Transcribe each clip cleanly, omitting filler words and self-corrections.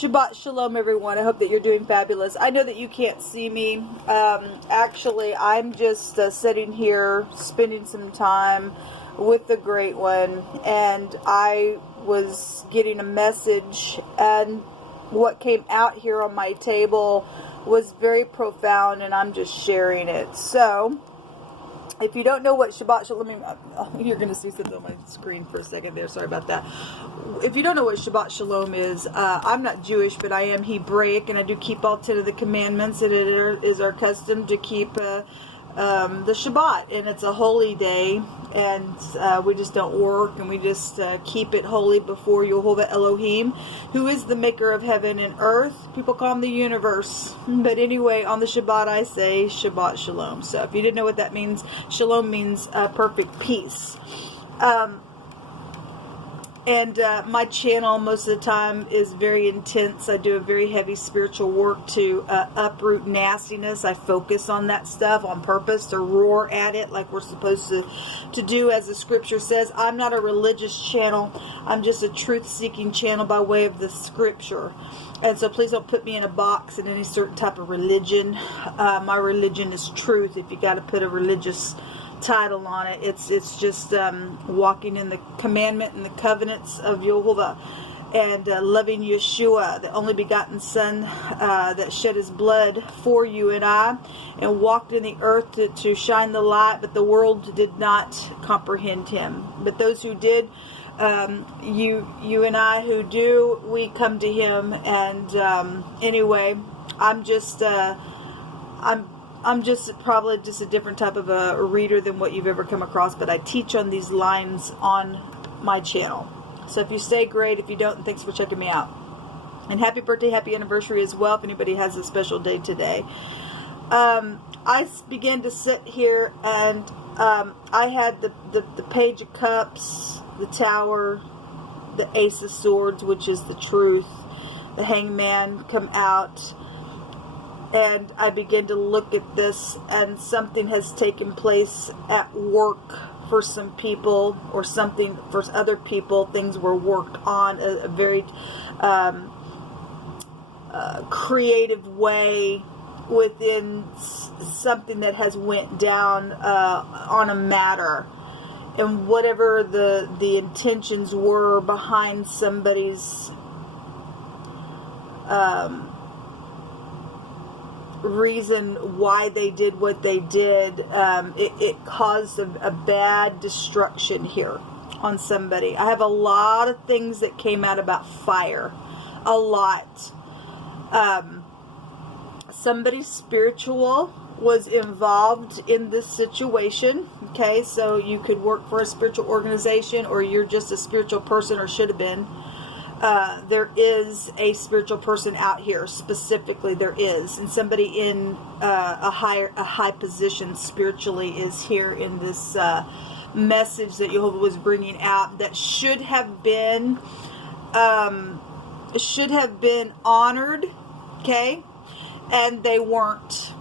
Shabbat Shalom, everyone. I hope that you're doing fabulous. I know that you can't see me. Actually, I'm just sitting here, spending some time with the Great One, and I was getting a message, and what came out here on my table was very profound, and I'm just sharing it. So, if you don't know what Shabbat Shalom, you're going to see something on my screen for a second there. Sorry about that. If you don't know what Shabbat Shalom is, I'm not Jewish, but I am Hebraic, and I do keep all 10 of the commandments, and it is our custom to keep the Shabbat, and it's a holy day, and we just don't work, and we just keep it holy before Yehovah Elohim, who is the maker of heaven and earth. People call him the universe, but anyway, on the Shabbat I say Shabbat Shalom. So if you didn't know what that means, Shalom means perfect peace. And my channel most of the time is very intense. I do a very heavy spiritual work to uproot nastiness. I focus on that stuff on purpose to roar at it like we're supposed to do, as the scripture says. I'm not a religious channel. I'm just a truth-seeking channel by way of the scripture. And so please don't put me in a box in any certain type of religion. My religion is truth. If you got to put a religious title on it, it's just walking in the commandment and the covenants of Yehovah, and loving Yeshua, the only begotten Son that shed his blood for you and I, and walked in the earth to shine the light, but the world did not comprehend him. But those who did, you and I who do, we come to him. And anyway, I'm just probably just a different type of a reader than what you've ever come across, but I teach on these lines on my channel. So if you stay, great. If you don't, thanks for checking me out. And happy birthday, happy anniversary as well, if anybody has a special day today. I began to sit here, and I had the Page of Cups, the Tower, the Ace of Swords, which is the truth, the Hangman come out. And I began to look at this, and something has taken place at work for some people, or something for other people. Things were worked on a very creative way within something that has went down on a matter. And whatever the intentions were behind somebody's reason why they did what they did, it caused a bad destruction here on somebody. I have a lot of things that came out about fire. A lot. Somebody spiritual was involved in this situation. Okay, so you could work for a spiritual organization, or you're just a spiritual person, or should have been. There is a spiritual person out here, specifically there is, and somebody in a high position spiritually is here in this message that Jehovah was bringing out, that should have been honored, okay, and they weren't.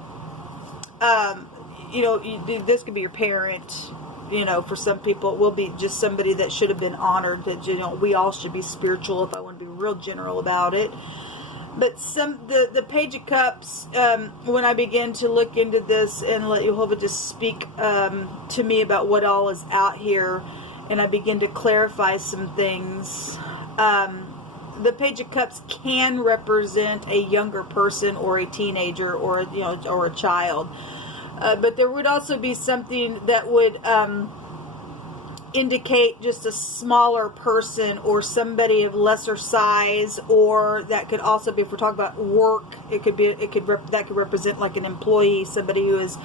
You know, this could be your parent. You know, for some people, it will be just somebody that should have been honored. That, you know, we all should be spiritual, if I want to be real general about it. But the Page of Cups, when I began to look into this and let Yehovah just speak to me about what all is out here, and I begin to clarify some things. The Page of Cups can represent a younger person, or a teenager, or or a child. But there would also be something that would indicate just a smaller person, or somebody of lesser size, or that could also be, if we're talking about work, that could represent like an employee, somebody who is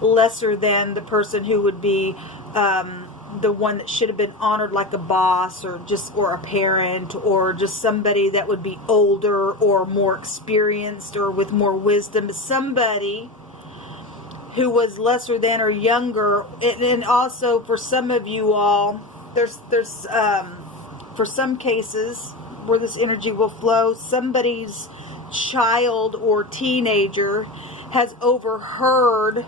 lesser than the person who would be the one that should have been honored, like a boss, or a parent, or just somebody that would be older or more experienced or with more wisdom. Somebody who was lesser than or younger. And also for some of you all, there's for some cases where this energy will flow, somebody's child or teenager has overheard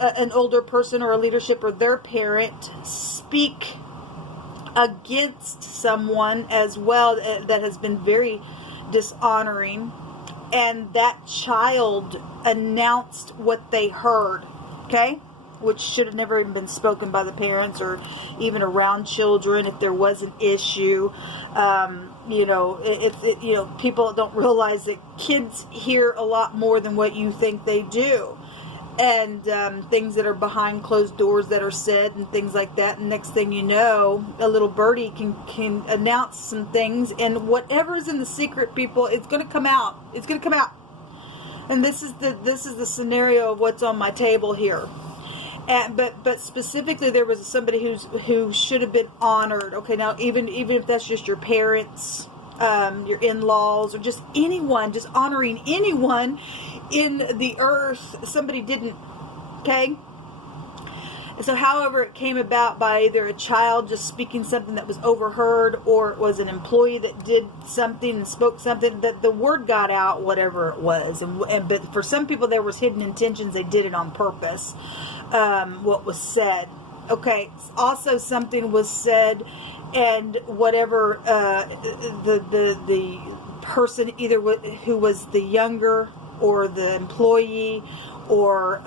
an older person or a leadership or their parent speak against someone as well that has been very dishonoring, and that child announced what they heard, okay, which should have never even been spoken by the parents or even around children if there was an issue. You know, people don't realize that kids hear a lot more than what you think they do. And things that are behind closed doors that are said and things like that. And next thing you know, a little birdie can announce some things, and whatever's in the secret, people, it's going to come out. It's going to come out. And this is the scenario of what's on my table here. And but specifically, there was somebody who should have been honored. Okay, now even if that's just your parents, your in-laws, or just anyone, just honoring anyone in the earth, somebody didn't, okay? And so however it came about by either a child just speaking something that was overheard, or it was an employee that did something and spoke something, that the word got out, whatever it was. But for some people there was hidden intentions, they did it on purpose, what was said. Okay, also something was said, and whatever the person, either who was the younger or the employee, or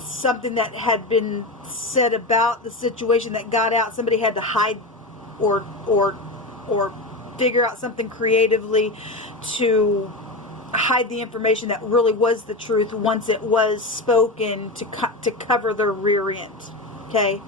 something that had been said about the situation that got out, somebody had to hide or figure out something creatively to hide the information that really was the truth once it was spoken, to cover their rear end. Okay?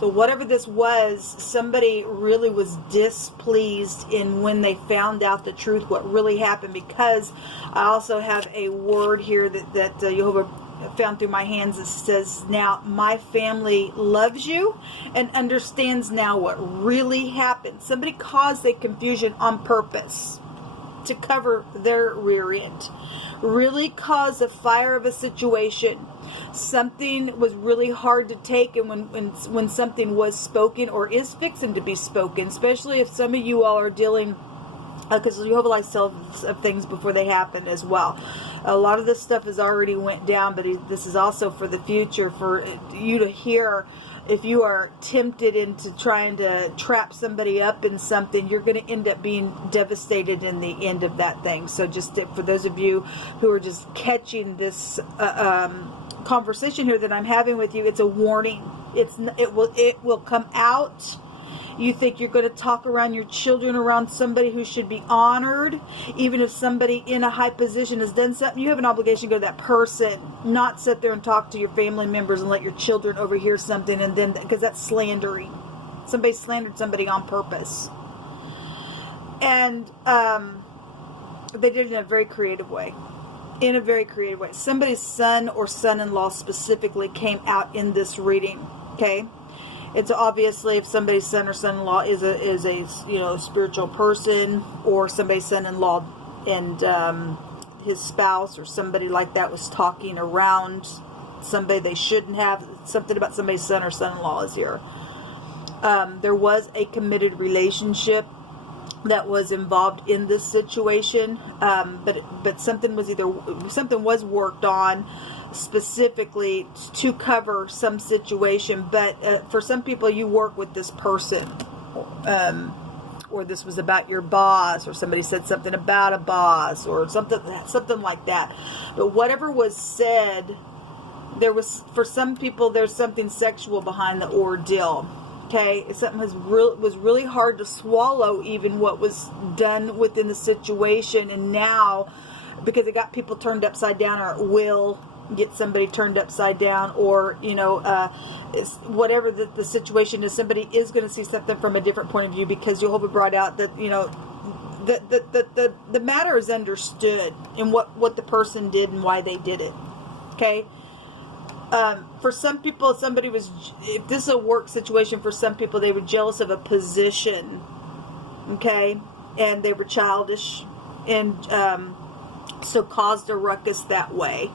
So whatever this was, somebody really was displeased in when they found out the truth, what really happened, because I also have a word here that Jehovah found through my hands that says, now my family loves you and understands now what really happened. Somebody caused a confusion on purpose to cover their rear end. Really caused a fire of a situation. Something was really hard to take, and when something was spoken or is fixing to be spoken, especially if some of you all are dealing, because Jehovah likes to tell of things before they happen as well. A lot of this stuff has already went down, but this is also for the future, for you to hear. If you are tempted into trying to trap somebody up in something, you're going to end up being devastated in the end of that thing. So just for those of you who are just catching this conversation here that I'm having with you, it's a warning. It will come out. You think you're going to talk around your children, around somebody who should be honored. Even if somebody in a high position has done something, you have an obligation to go to that person, not sit there and talk to your family members and let your children overhear something, and then, because that's slandering. Somebody slandered somebody on purpose. And they did it in a very creative way. In a very creative way. Somebody's son or son-in-law specifically came out in this reading. Okay? It's obviously if somebody's son or son-in-law is a spiritual person, or somebody's son-in-law and his spouse or somebody like that was talking around somebody they shouldn't have. Something about somebody's son or son-in-law is here. There was a committed relationship that was involved in this situation, but something was worked on specifically to cover some situation. But for some people, you work with this person, or this was about your boss, or somebody said something about a boss, or something like that. But whatever was said, for some people there's something sexual behind the ordeal. Okay, something was really hard to swallow, even what was done within the situation, and now because it got people turned upside down, or it will get somebody turned upside down, or whatever the situation is, somebody is going to see something from a different point of view, because Jehovah brought out that the matter is understood in what the person did and why they did it. Okay. For some people, if this is a work situation, for some people, they were jealous of a position, okay, and they were childish, and so caused a ruckus that way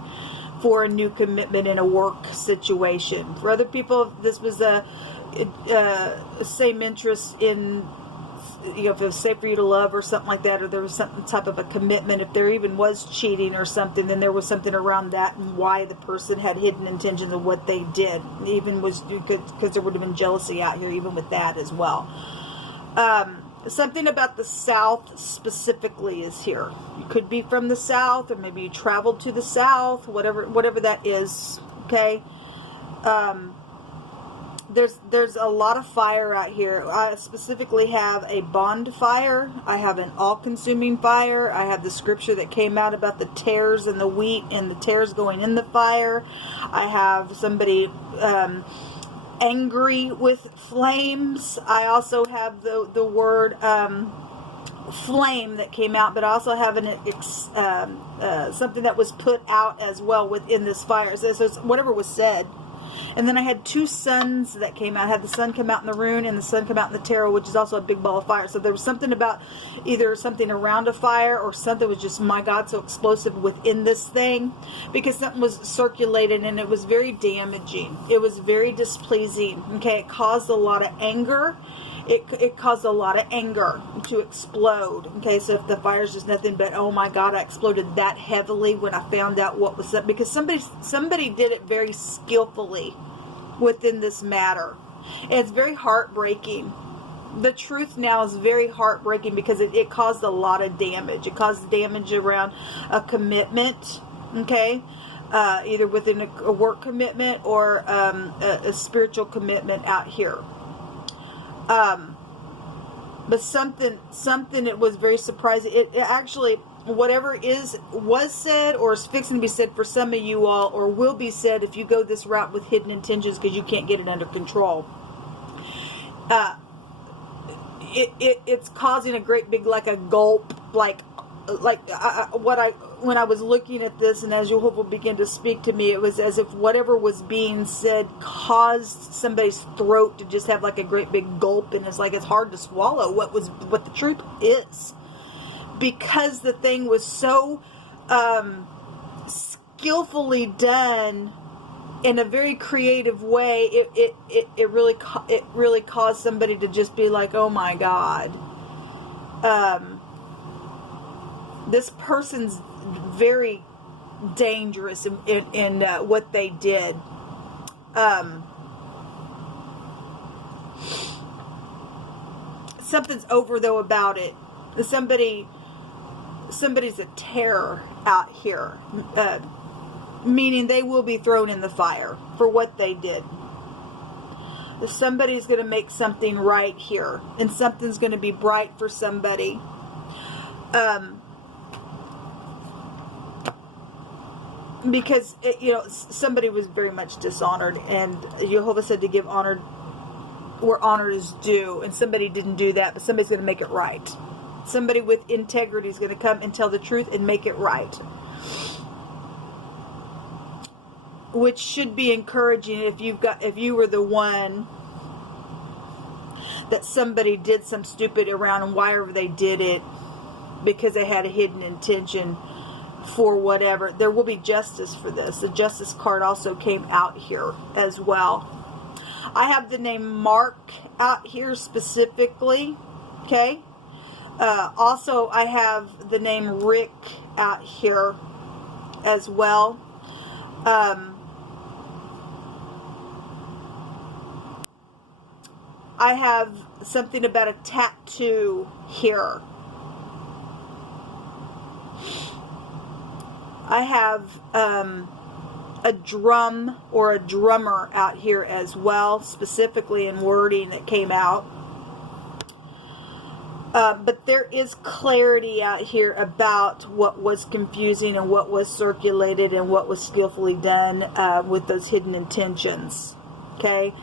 for a new commitment in a work situation. For other people, this was a same interest in you know, if it was safe for you to love or something like that, or there was some type of a commitment, if there even was cheating or something, then there was something around that and why the person had hidden intentions of what they did. Even was because there would have been jealousy out here, even with that as well. Something about the South specifically is here. You could be from the South, or maybe you traveled to the South, whatever that is. Okay. There's a lot of fire out here. I specifically have a bonfire. I have an all-consuming fire. I have the scripture that came out about the tares and the wheat and the tares going in the fire. I have somebody angry with flames. I also have the word flame that came out, but I also have something that was put out as well within this fire. So it's whatever was said. And then I had two suns that came out. I had the sun come out in the rune and the sun come out in the tarot, which is also a big ball of fire. So there was something about either something around a fire or something was just, my God, so explosive within this thing, because something was circulated and it was very damaging. It was very displeasing. Okay, it caused a lot of anger. It caused a lot of anger to explode. Okay, so if the fire is just nothing but, oh my God, I exploded that heavily when I found out what was up, because somebody did it very skillfully within this matter. And it's very heartbreaking. The truth now is very heartbreaking because it caused a lot of damage. It caused damage around a commitment. Okay. Either within a work commitment or a spiritual commitment out here. But something that was very surprising. It actually, whatever was said or is fixing to be said for some of you all, or will be said if you go this route with hidden intentions because you can't get it under control. It's causing a great big, like a gulp, when I was looking at this, and as Jehovah began to speak to me, it was as if whatever was being said caused somebody's throat to just have like a great big gulp, and it's like it's hard to swallow what the truth is, because the thing was so skillfully done in a very creative way. It really caused somebody to just be like, oh my God. This person's very dangerous in what they did. Something's over though about it. Somebody's a terror out here, meaning they will be thrown in the fire for what they did. Somebody's going to make something right here, and something's going to be bright for somebody. Because somebody was very much dishonored, and Jehovah said to give honor where honor is due, and somebody didn't do that, but somebody's going to make it right. Somebody with integrity is going to come and tell the truth and make it right, which should be encouraging if you were the one that somebody did some stupid around, and why ever they did it, because they had a hidden intention for whatever. There will be justice for this. The justice card also came out here as well. I have the name Mark out here specifically. Okay. Also, I have the name Rick out here as well. I have something about a tattoo here. I have a drum or a drummer out here as well, specifically in wording that came out. But there is clarity out here about what was confusing and what was circulated and what was skillfully done with those hidden intentions. Okay?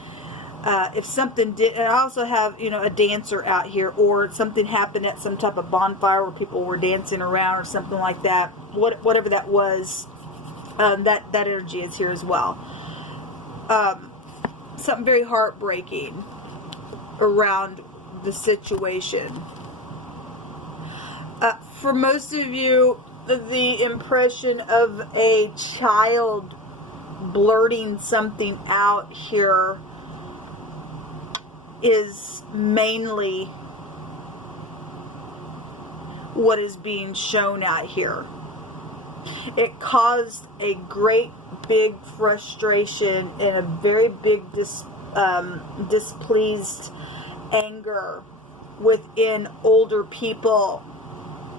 If something did, and I also have, a dancer out here, or something happened at some type of bonfire where people were dancing around or something like that. Whatever that was, that energy is here as well. Something very heartbreaking around the situation. For most of you, the impression of a child blurting something out here is mainly what is being shown out here. It caused a great big frustration and a very big displeased anger within older people.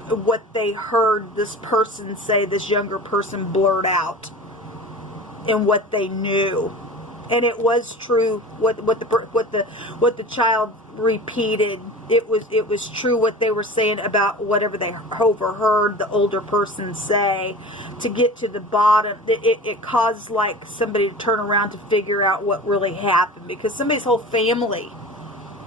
What they heard this person say, this younger person blurt out, and what they knew. And it was true what the child repeated. It was true what they were saying about whatever they overheard the older person say. To get to the bottom, it caused like somebody to turn around to figure out what really happened, because somebody's whole family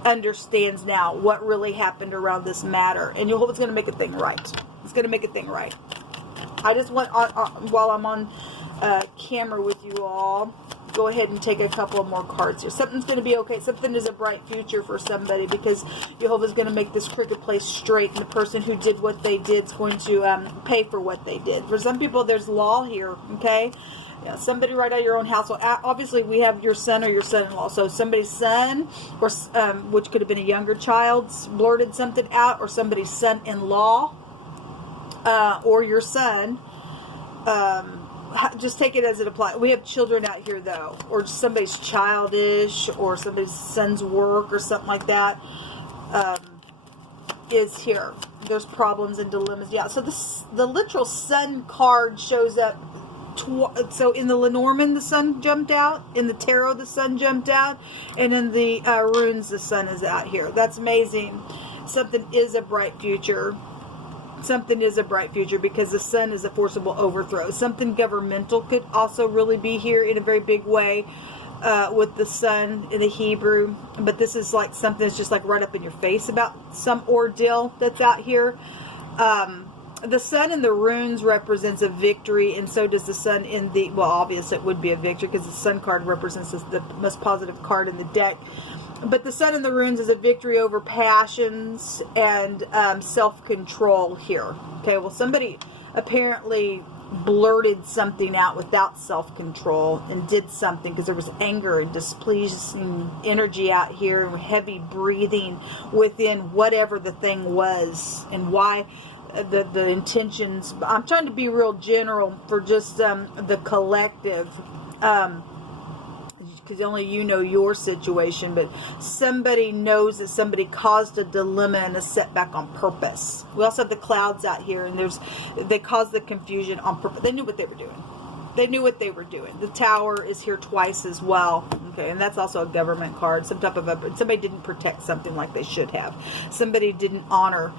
understands now what really happened around this matter, and Jehovah's going to make a thing right. It's going to make a thing right. I just want, while I'm on camera with you all, go ahead and take a couple of more cards here. Something's going to be okay. Something is a bright future for somebody, because Jehovah's going to make this crooked place straight, and the person who did what they did is going to pay for what they did. For some people, there's law here, okay? Yeah, somebody right out of your own household. Obviously, we have your son or your son-in-law. So somebody's son, or which could have been a younger child, blurted something out, or somebody's son-in-law, or your son. Just take it as it applies. We have children out here, though, or somebody's childish, or somebody's son's work, or something like that is here. There's problems and dilemmas. Yeah. So the literal sun card shows up. So in the Lenormand, the sun jumped out. In the tarot, the sun jumped out. And in the runes, the sun is out here. That's amazing. Something is a bright future. Something is a bright future, because the sun is a forcible overthrow. Something governmental could also really be here in a very big way with the sun in the Hebrew. But this is like something that's just like right up in your face about some ordeal that's out here. The sun in the runes represents a victory, and so does the sun in the, well, obviously it would be a victory because the sun card represents the most positive card in the deck. But the sun in the runes is a victory over passions and self-control here. Okay, well, somebody apparently blurted something out without self-control and did something, because there was anger and displeasing energy out here, and heavy breathing within whatever the thing was, and why the intentions. I'm trying to be real general for just the collective, because only you know your situation, but somebody knows that somebody caused a dilemma and a setback on purpose. We also have the clouds out here, and they caused the confusion on purpose. They knew what they were doing. They knew what they were doing. The tower is here twice as well. Okay, and that's also a government card. Some type of somebody didn't protect something like they should have. Somebody didn't honor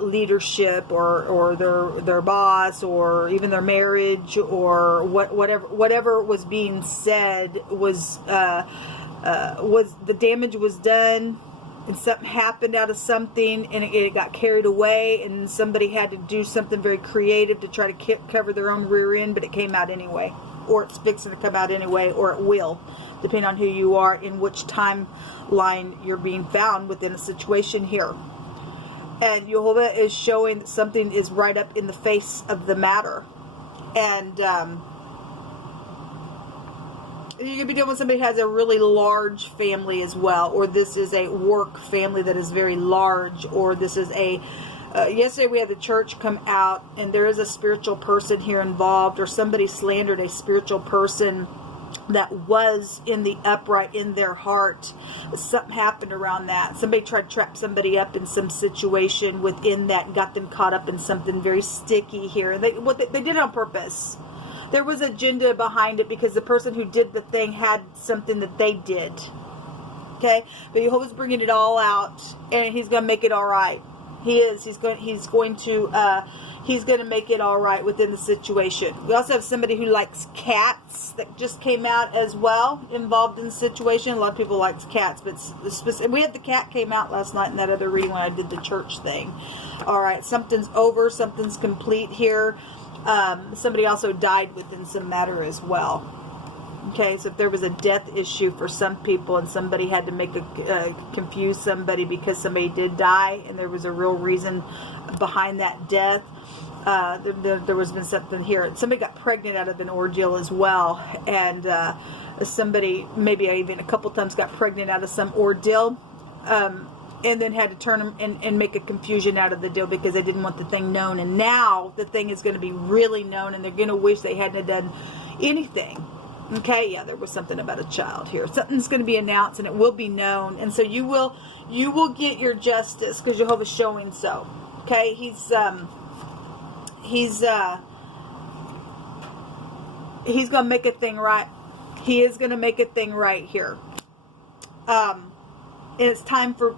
leadership or their boss, or even their marriage, or whatever was being said was the damage was done. And something happened out of something, and it got carried away, and somebody had to do something very creative to try to cover their own rear end, but it came out anyway. Or it's fixing to come out anyway, or it will, depending on who you are, in which timeline you're being found within a situation here. And Jehovah is showing that something is right up in the face of the matter. And you could be dealing with somebody who has a really large family as well, or this is a work family that is very large, or this is a yesterday we had the church come out, and there is a spiritual person here involved, or somebody slandered a spiritual person that was in the upright in their heart. Something happened around that. Somebody tried to trap somebody up in some situation within that and got them caught up in something very sticky here. And they did it on purpose. There was agenda behind it, because the person who did the thing had something that they did. Okay? But Jehovah's bringing it all out, and he's going to make it all right. He is. He's going to make it all right within the situation. We also have somebody who likes cats that just came out as well, involved in the situation. A lot of people like cats, but we had the cat came out last night in that other reading when I did the church thing. All right, something's over. Something's complete here. Somebody also died within some matter as well. Okay, so if there was a death issue for some people, and somebody had to confuse somebody because somebody did die, and there was a real reason behind that death, there was been something here. Somebody got pregnant out of an ordeal as well, and somebody maybe even a couple times got pregnant out of some ordeal. and then had to turn them and make a confusion out of the deal because they didn't want the thing known. And now the thing is going to be really known, and they're going to wish they hadn't done anything. Okay, yeah, there was something about a child here. Something's going to be announced, and it will be known. And so you will get your justice because Jehovah's showing so. Okay, he's going to make a thing right. He is going to make a thing right here. And it's time for,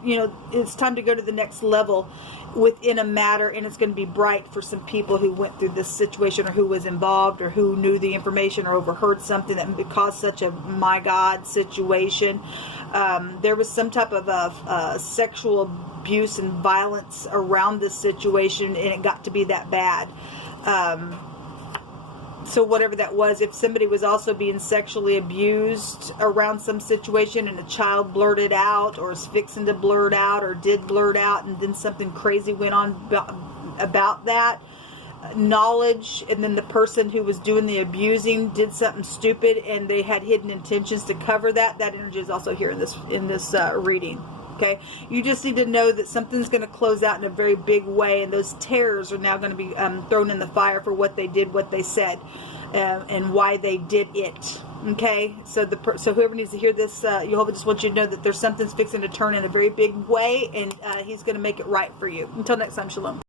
it's time to go to the next level within a matter, and it's going to be bright for some people who went through this situation, or who was involved, or who knew the information, or overheard something that caused such a my God situation. There was some type of sexual abuse and violence around this situation, and it got to be that bad. So whatever that was, if somebody was also being sexually abused around some situation, and a child blurted out, or is fixing to blurt out, or did blurt out, and then something crazy went on about that knowledge, and then the person who was doing the abusing did something stupid, and they had hidden intentions to cover that energy is also here in this reading. Okay, you just need to know that something's going to close out in a very big way, and those terrors are now going to be thrown in the fire for what they did, what they said, and why they did it. Okay, so whoever needs to hear this, Jehovah just wants you to know that there's something's fixing to turn in a very big way, and he's going to make it right for you. Until next time, shalom.